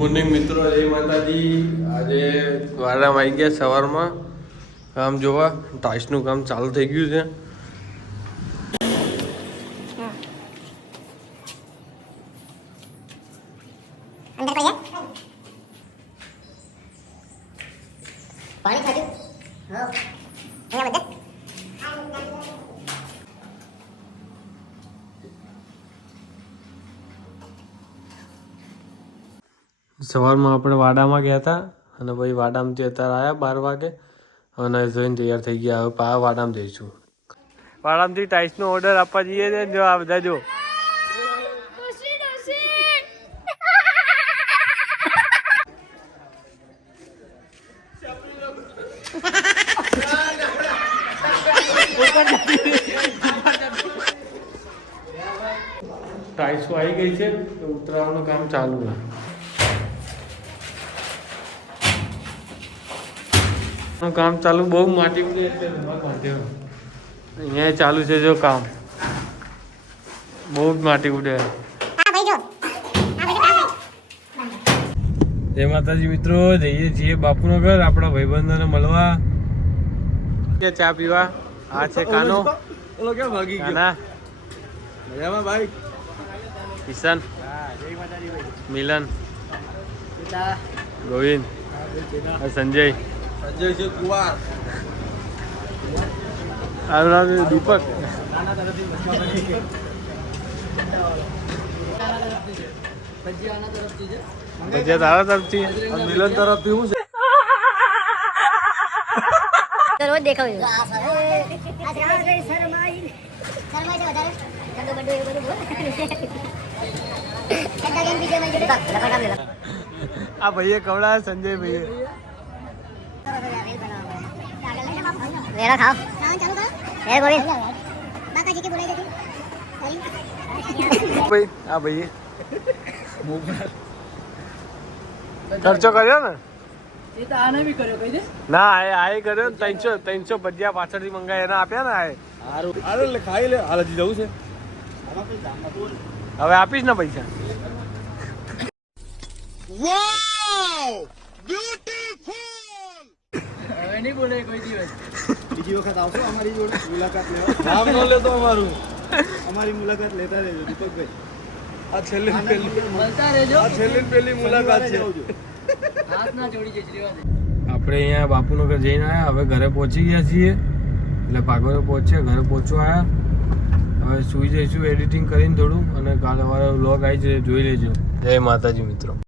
Morning મિત્રો, જય માતાજી। આજે વાડામાં આવી ગયા સવારમાં કામ જોવા। ટાઇલ્સનું કામ ચાલુ થઈ ગયું છે। સવારમાં આપણે વાડામાં ગયા હતા અને પછી વાડામાંથી અત્યારે આવ્યા 12 વાગે અને જોઈને તૈયાર થઈ ગયા। હવે પાછા વાડામાં જઈશું। વાડામાંથી ટાઇલ્સનો ઓર્ડર આપવા જઈએ છે। જો આ બધા જો ટાઇલ્સો આવી ગઈ છે તો ઉતરાવવાનું કામ ચાલુ છે। કામ ચાલુ બહુ માટી ઉડે એટલે અહીંયા ચાલુ છે જો કામ બહુ જ માટી ઉડે। જય માતાજી મિત્રો, જઈએ છીએ બાપુનો ઘર આપણા ભાઈબંધોને મળવા કે ચા પીવા। આ છે કાનો, ઓલો ક્યાં ભાગી ગયો? કાના મજામાં ભાઈ? કિશન, મિલન, ગોવિંદ, સંજય, છે કુવાર, દીપક, ભજીયા તારા તરફથી, મિલન તરફથી હું છે રોજ દેખાવ આ ભાઈએ કવડા સંજય ભાઈએ मेरा खाओ ए गोविंद बाका जी के बोले थे भाई आ भाई खर्चो કર્યો ને? એ તો આને બી કર્યો કહી દે ના આ કર્યો 300 ભજીયા પાછળથી મંગાય એના આપ્યા ને આ હારું હારું લે ખાઈ લે હાલ હજી જવું છે હવે આપીશ ને પૈસા। વાવ બ્યુટીફુલ હવે નહીં બોલે કોઈ દિવસ બીજી વખત આવશો અમારી જોડે મુલાકાત લેવા। નામ ન લેતો અમારું, અમારી મુલાકાત લેતા રહેજો દીપકભાઈ। આ છેલ્લી પહેલી મળતા રહેજો, આ છેલ્લી પહેલી મુલાકાત છે। હાથ ના જોડી જઈ લેવા દે। આપણે અહીંયા બાપુનો ઘર જઈને આવ્યા, હવે ઘરે પહોંચી ગયા છીએ એટલે ભાગોળે પહોંચ્યા, ઘરે પહોંચવા આવ્યા। હવે સુઈ જઈશું એડિટિંગ કરીને થોડું અને કાલે વાળો વ્લોગ આવી જશે, જોઈ લેજો। જય માતાજી મિત્રો।